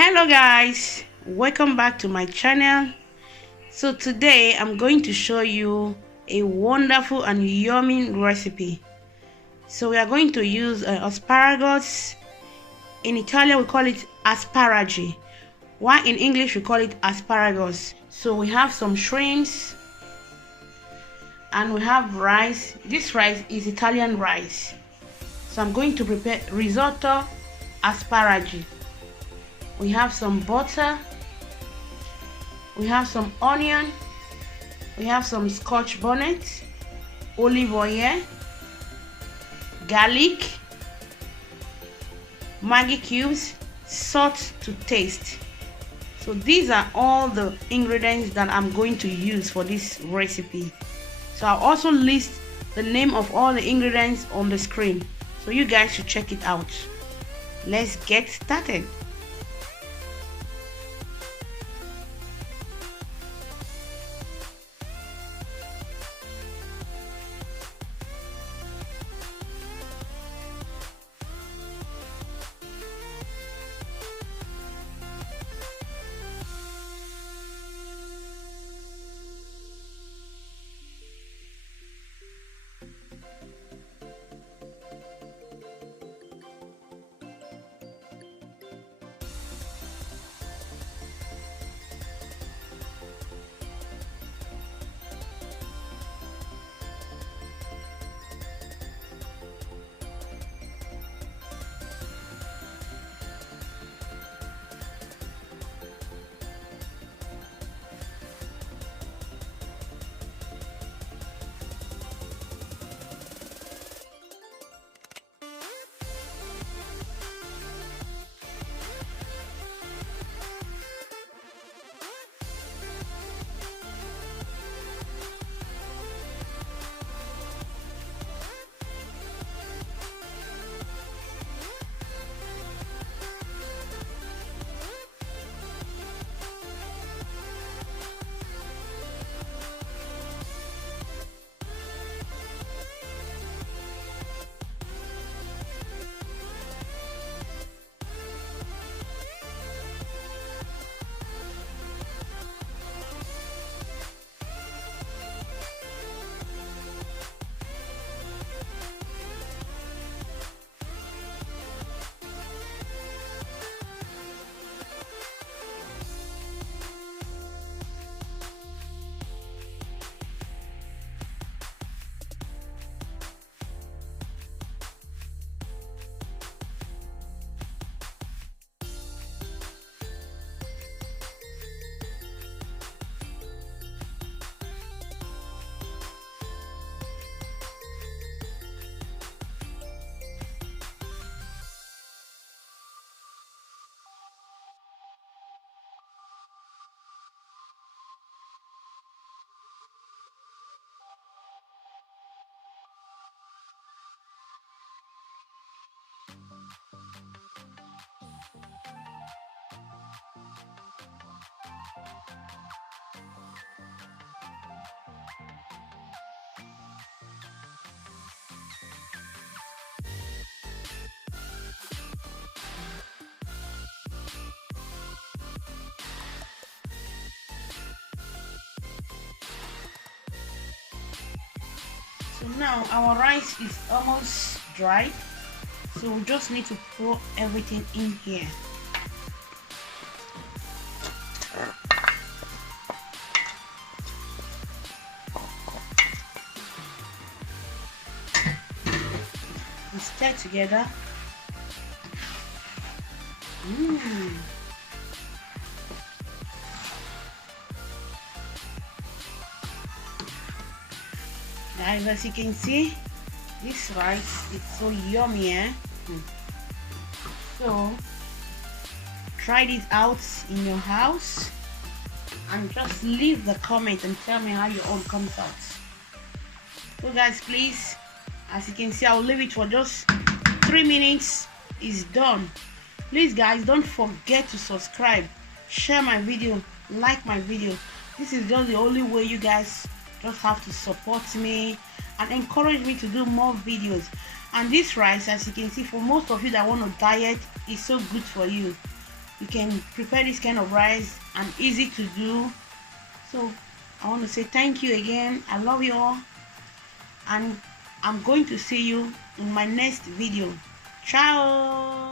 Hello guys, welcome back to my channel. So today I'm going to show you a wonderful and yummy recipe. So we are going to use asparagus. In Italian we call it asparagi, while in English we call it asparagus. So we have some shrimps and we have rice. This rice is Italian rice. So I'm going to prepare risotto asparagi. We have some butter, we have some onion, we have some Scotch bonnet, olive oil, garlic, Maggi cubes, salt to taste. So these are all the ingredients that I'm going to use for this recipe. So I'll also list the name of all the ingredients on the screen, so you guys should check it out. Let's get started. So now our rice is almost dry, so we just need to pour everything in here. And stir together. Guys, as you can see, this rice is so yummy, eh? So try this out in your house and just leave the comment and tell me how your own comes out. So guys, please, as you can see, I'll leave it for just 3 minutes. It's done. Please guys, don't forget to subscribe, share my video, like my video. This is just the only way you guys just have to support me and encourage me to do more videos. And this rice, as you can see, for most of you that want to diet, is so good for you. you can prepare this kind of rice and easy to do. So I want to say thank you again. I love you all, and I'm going to see you in my next video. Ciao.